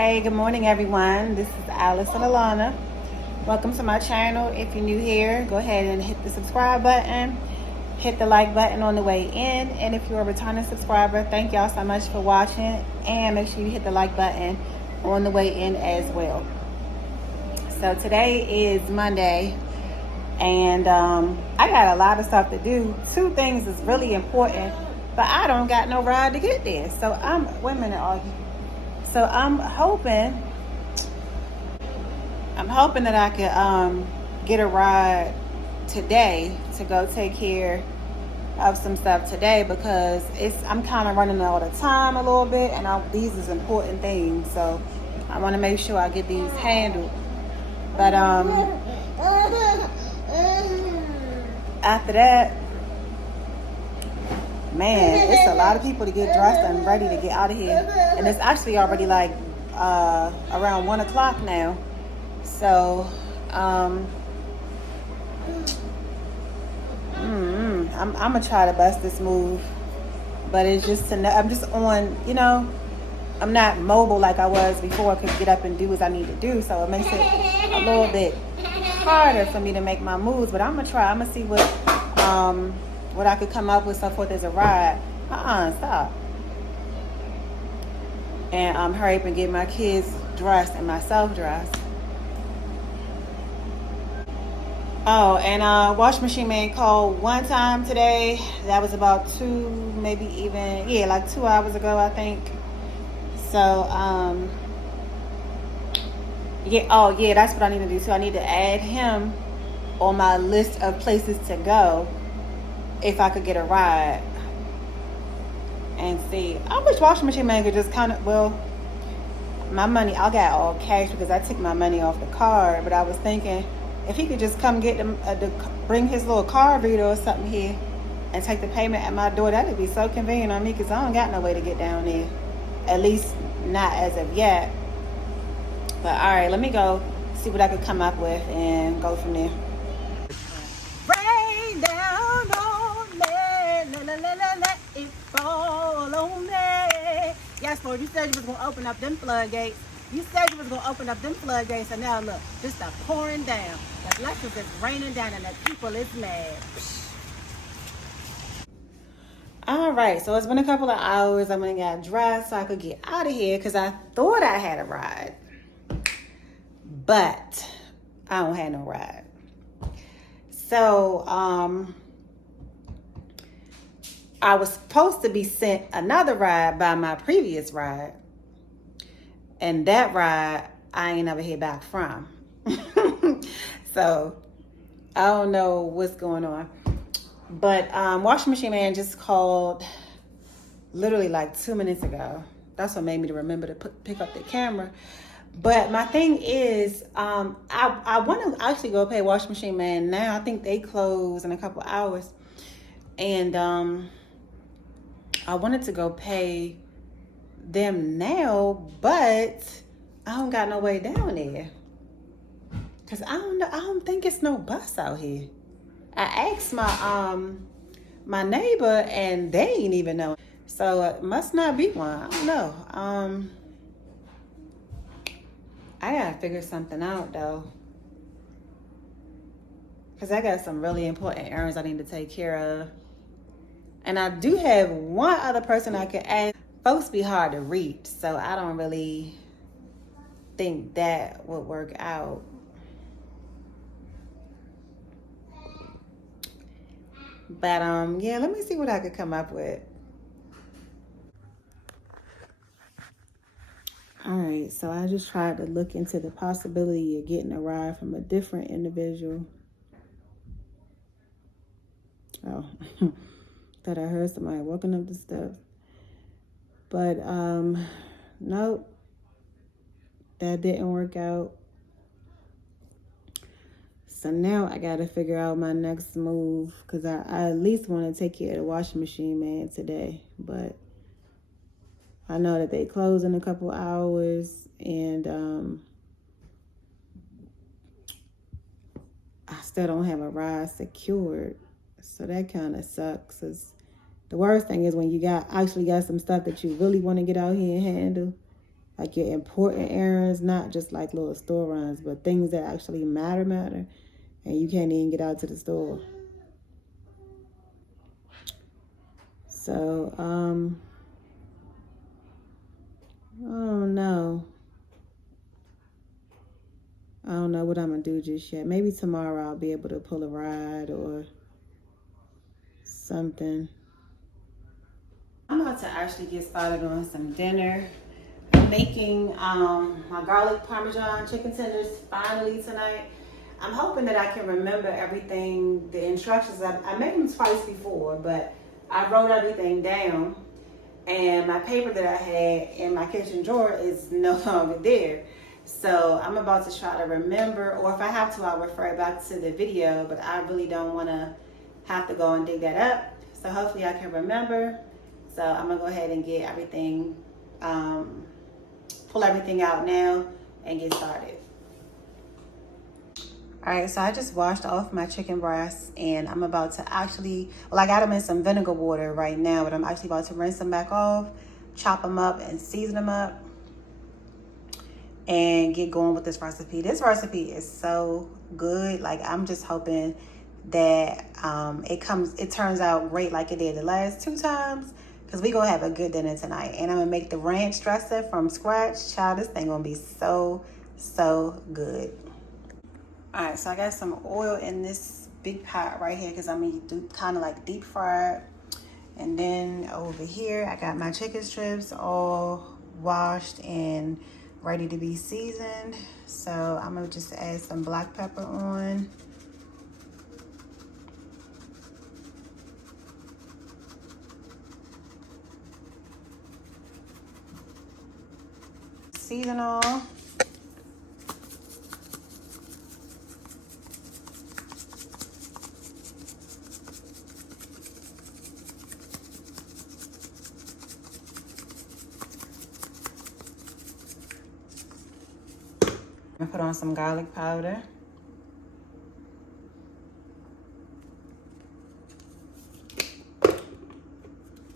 Hey, good morning everyone. This is Allison Alanna. Welcome to my channel. If you're new here, go ahead and hit the subscribe button. Hit the like button on the way in. And if you're a returning subscriber, thank y'all so much for watching. And make sure you hit the like button on the way in as well. So today is Monday. And I got a lot of stuff to do. Two things is really important. But I don't got no ride to get there. So wait a minute, Augie. So I'm hoping that I could get a ride today to go take care of some stuff today, because I'm kind of running out of time a little bit, and these is important things, so I want to make sure I get these handled. But after that, man, it's a lot of people to get dressed and ready to get out of here. And it's actually already like around 1 o'clock now. So, I'm going to try to bust this move. But it's just, I'm just on, I'm not mobile like I was before. I could get up and do what I need to do. So it makes it a little bit harder for me to make my moves. But I'm going to try. I'm going to see what I could come up with so forth as a ride. Stop. And hurry up and get my kids dressed and myself dressed. Oh, and washing machine man called one time today. That was about 2, maybe even, like 2 hours ago, I think. So, that's what I need to do too. I need to add him on my list of places to go if I could get a ride. And see, I wish washing machine man could just my money, I got all cash because I took my money off the card, but I was thinking if he could just come get them, bring his little car reader or something here and take the payment at my door, that would be so convenient on me, because I don't got no way to get down there, at least not as of yet. But all right, let me go see what I could come up with and go from there. Rain down on me, let it fall on me. Yes, Lord, you said you was going to open up them floodgates. You said you was going to open up them floodgates, and now look, just a pouring down. The blessings is raining down, and the people is mad. All right, so it's been a couple of hours. I'm going to get dressed so I could get out of here, because I thought I had a ride. But I don't have no ride. So, I was supposed to be sent another ride by my previous ride. And that ride, I ain't never hear back from. So, I don't know what's going on. But washing machine man just called literally like 2 minutes ago. That's what made me to remember to pick up the camera. But my thing is, I want to actually go pay washing machine man now. I think they close in a couple hours. And I wanted to go pay them now, but I don't got no way down there. Because I don't think it's no bus out here. I asked my neighbor, and they ain't even know. So it must not be one. I don't know. I gotta figure something out though, because I got some really important errands I need to take care of. And I do have one other person I could ask. Folks be hard to reach, so I don't really think that would work out. But let me see what I could come up with. All right, so I just tried to look into the possibility of getting a ride from a different individual. Oh, thought I heard somebody walking up the steps. But nope, that didn't work out. So now I got to figure out my next move, because I at least want to take care of the washing machine man today. But I know that they close in a couple hours, and I still don't have a ride secured. So that kind of sucks. 'Cause the worst thing is when you actually got some stuff that you really want to get out here and handle. like your important errands, not just like little store runs, but things that actually matter, and you can't even get out to the store. So, I don't know. I don't know what I'm gonna do just yet. Maybe tomorrow I'll be able to pull a ride or something. I'm about to actually get started on some dinner. I'm making my garlic parmesan chicken tenders finally tonight. I'm hoping that I can remember everything, the instructions. I made them twice before, but I wrote everything down, and my paper that I had in my kitchen drawer is no longer there. So I'm about to try to remember, or if I have to, I'll refer back to the video, but I really don't want to have to go and dig that up. So hopefully I can remember. So I'm gonna go ahead and get everything, pull everything out now and get started. All right, so I just washed off my chicken breasts, and I'm about to actually, well, I got them in some vinegar water right now, but I'm actually about to rinse them back off, chop them up and season them up, and get going with this recipe. This recipe is so good. Like, I'm just hoping that it turns out great like it did the last 2 times, because we gonna have a good dinner tonight. And I'm gonna make the ranch dressing from scratch. Child, this thing gonna be so good. All right, so I got some oil in this big pot right here because I'm gonna do kind of like deep fried. And then over here, I got my chicken strips all washed and ready to be seasoned. So I'm gonna just add some black pepper on. Season all. I'm gonna put on some garlic powder.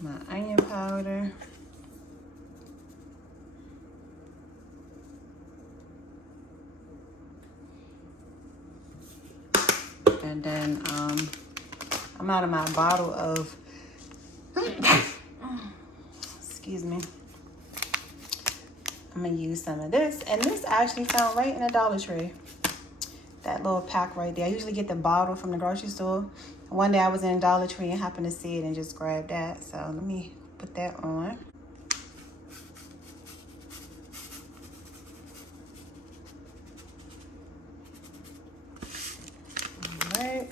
My onion powder. And then I'm out of my bottle of, excuse me. I'm gonna use some of this, and this actually found right in the Dollar Tree. That little pack right there. I usually get the bottle from the grocery store. One day I was in Dollar Tree and happened to see it and just grabbed that. So let me put that on. All right.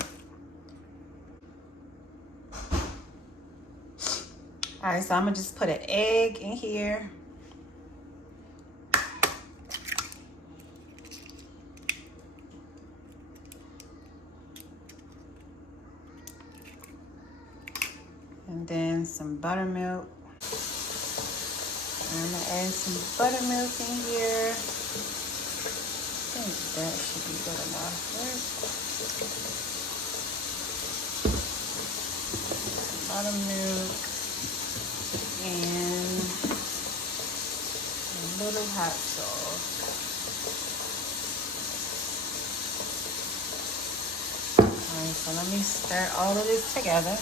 All right, so I'm gonna just put an egg in here. And then some buttermilk. I'm gonna add some buttermilk in here. I think that should be good enough. Buttermilk and a little hot sauce. All right, so let me stir all of this together.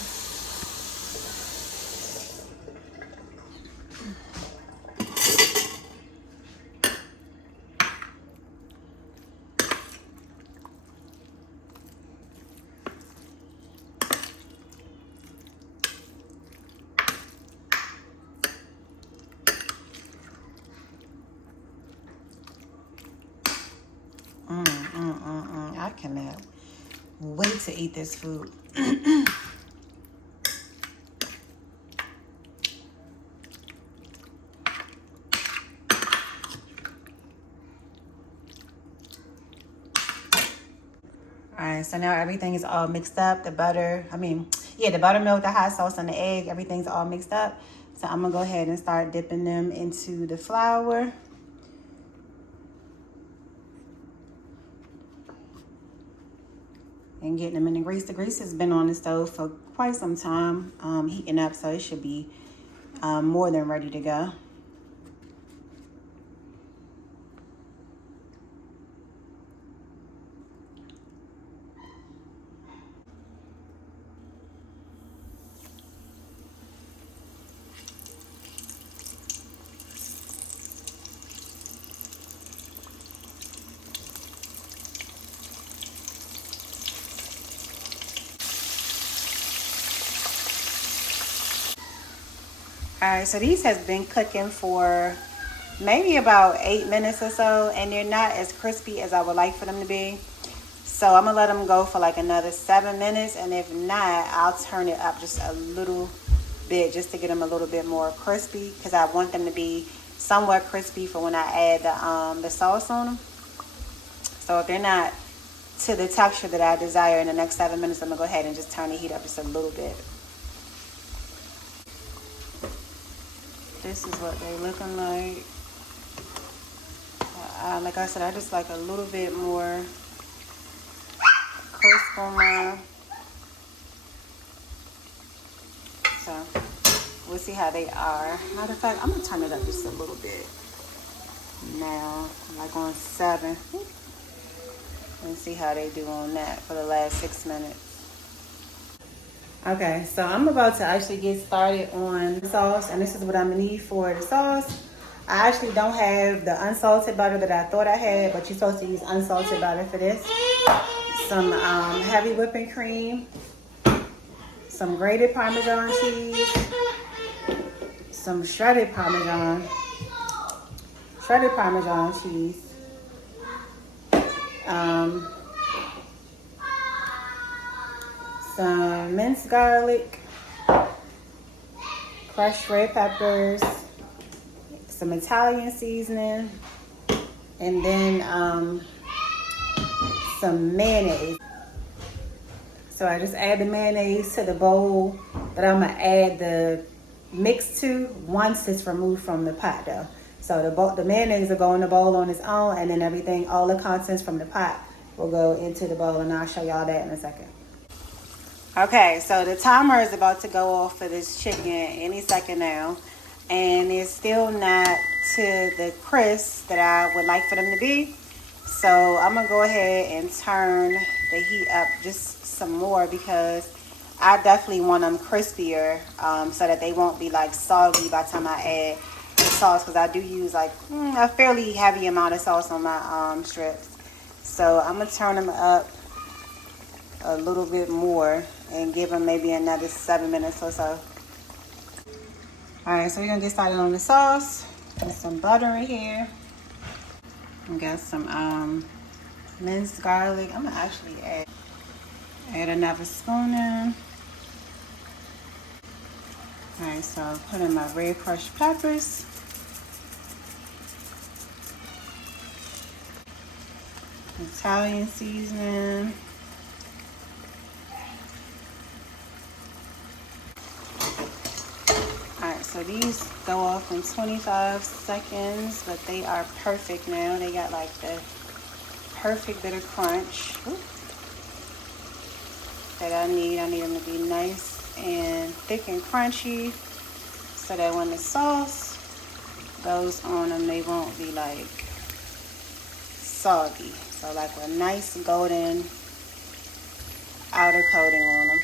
I cannot wait to eat this food. Alright, so now everything is all mixed up. The buttermilk, the hot sauce, and the egg, everything's all mixed up. So I'm gonna go ahead and start dipping them into the flour. And getting them in the grease. The grease has been on the stove for quite some time, heating up, so it should be more than ready to go. Alright, so these has been cooking for maybe about 8 minutes or so, and they're not as crispy as I would like for them to be. So I'm gonna let them go for like another 7 minutes, and if not, I'll turn it up just a little bit just to get them a little bit more crispy, because I want them to be somewhat crispy for when I add the sauce on them. So if they're not to the texture that I desire in the next 7 minutes, I'm gonna go ahead and just turn the heat up just a little bit. This is what they're looking like. Like I said, I just like a little bit more crisp on mine. So we'll see how they are. Matter of fact, I'm gonna turn it up just a little bit now, like on 7. And see how they do on that for the last 6 minutes. Okay, so I'm about to actually get started on the sauce, and this is what I'm gonna need for the sauce. I actually don't have the unsalted butter that I thought I had, but you're supposed to use unsalted butter for this. Some heavy whipping cream, some grated Parmesan cheese, some shredded Parmesan cheese, some minced garlic, crushed red peppers, some Italian seasoning, and then some mayonnaise. So I just add the mayonnaise to the bowl that I'm gonna add the mix to once it's removed from the pot though. So the mayonnaise will go in the bowl on its own, and then everything, all the contents from the pot will go into the bowl, and I'll show y'all that in a second. Okay, so the timer is about to go off for this chicken any second now, and it's still not to the crisp that I would like for them to be. So I'm gonna go ahead and turn the heat up just some more, because I definitely want them crispier, so that they won't be like soggy by the time I add the sauce, because I do use like a fairly heavy amount of sauce on my strips. So I'm gonna turn them up a little bit more and give them maybe another 7 minutes or so. Alright, so we're gonna get started on the sauce. Put some butter in here. We got some minced garlic. I'm gonna actually add another spoon in. Alright, so I'll put in my red crushed peppers. Italian seasoning. Alright, so these go off in 25 seconds, but they are perfect now. They got like the perfect bit of crunch that I need. I need them to be nice and thick and crunchy, so that when the sauce goes on them, they won't be like soggy. So like a nice golden outer coating on them.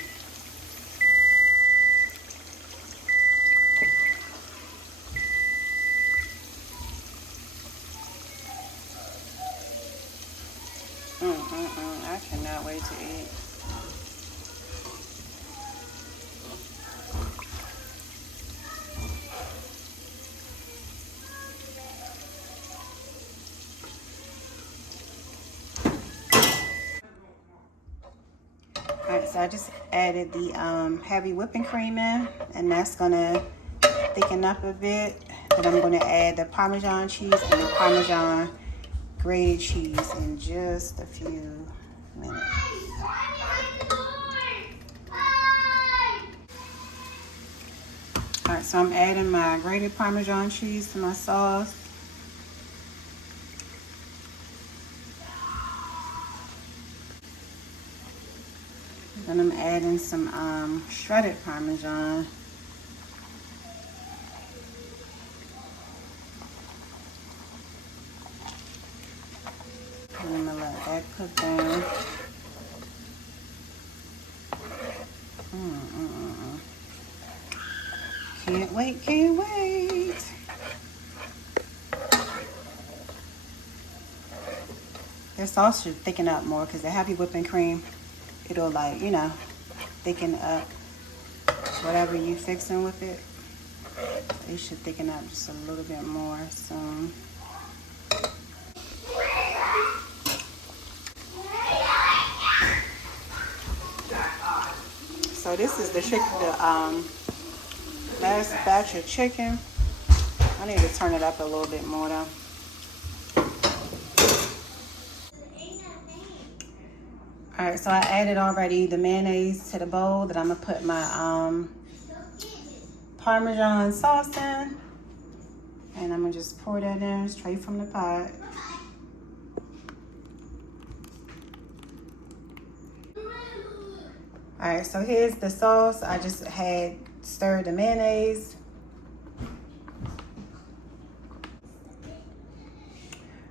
I cannot wait to eat. Alright, so I just added the heavy whipping cream in, and that's gonna thicken up a bit. Then I'm gonna add the Parmesan cheese and the Parmesan grated cheese in just a few minutes. Alright, so I'm adding my grated Parmesan cheese to my sauce. Then I'm adding some shredded Parmesan. And I'm gonna let that cook down. Can't wait, can't wait. This sauce should thicken up more, because the heavy whipping cream, it'll like, you know, thicken up whatever you fixing with it. They should thicken up just a little bit more soon. So this is the last batch of chicken. I need to turn it up a little bit more though. All right, so I added already the mayonnaise to the bowl that I'm gonna put my Parmesan sauce in. And I'm gonna just pour that in straight from the pot. All right, so here's the sauce. I just had stirred the mayonnaise.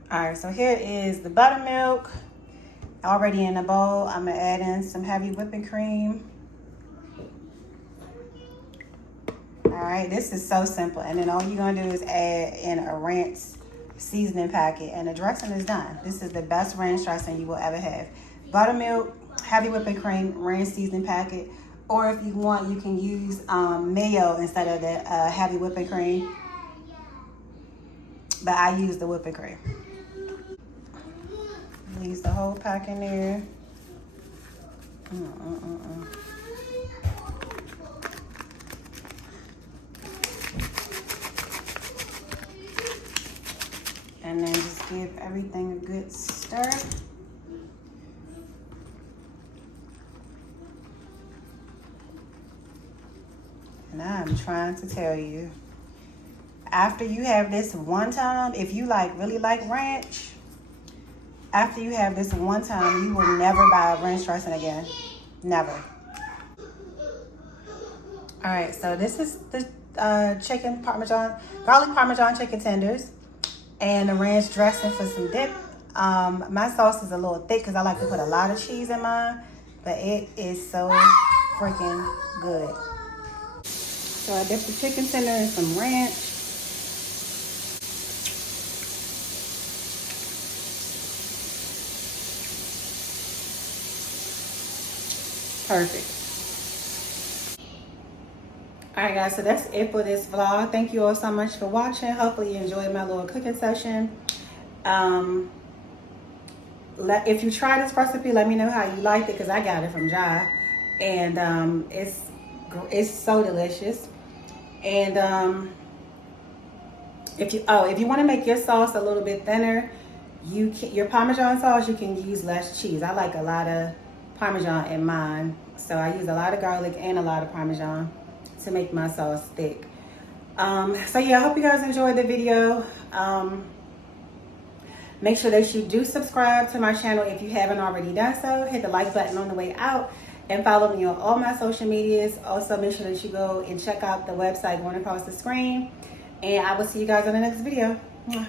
All right, so here is the buttermilk already in the bowl. I'm gonna add in some heavy whipping cream. All right, this is so simple. And then all you're gonna do is add in a ranch seasoning packet and the dressing is done. This is the best ranch dressing you will ever have. Buttermilk, heavy whipping cream, ranch seasoning packet, or if you want, you can use mayo instead of the heavy whipping cream. But I use the whipping cream. Use the whole pack in there. And then just give everything a good stir. And I'm trying to tell you, after you have this one time, if you really like ranch, after you have this one time, you will never buy a ranch dressing again. Never. All right, so this is the garlic Parmesan chicken tenders and the ranch dressing for some dip. My sauce is a little thick because I like to put a lot of cheese in mine, but it is so freaking good. So I dipped the chicken tender in some ranch. Perfect. All right, guys, so that's it for this vlog. Thank you all so much for watching. Hopefully you enjoyed my little cooking session. If you try this recipe, let me know how you liked it because I got it from Jai, and it's so delicious. And if you want to make your sauce a little bit thinner, your Parmesan sauce, you can use less cheese. I like a lot of Parmesan in mine, so I use a lot of garlic and a lot of Parmesan to make my sauce thick. So yeah, I hope you guys enjoyed the video. Make sure that you do subscribe to my channel if you haven't already done so. Hit the like button on the way out and follow me on all my social medias. Also make sure that you go and check out the website going across the screen, and I will see you guys on the next video. Mwah.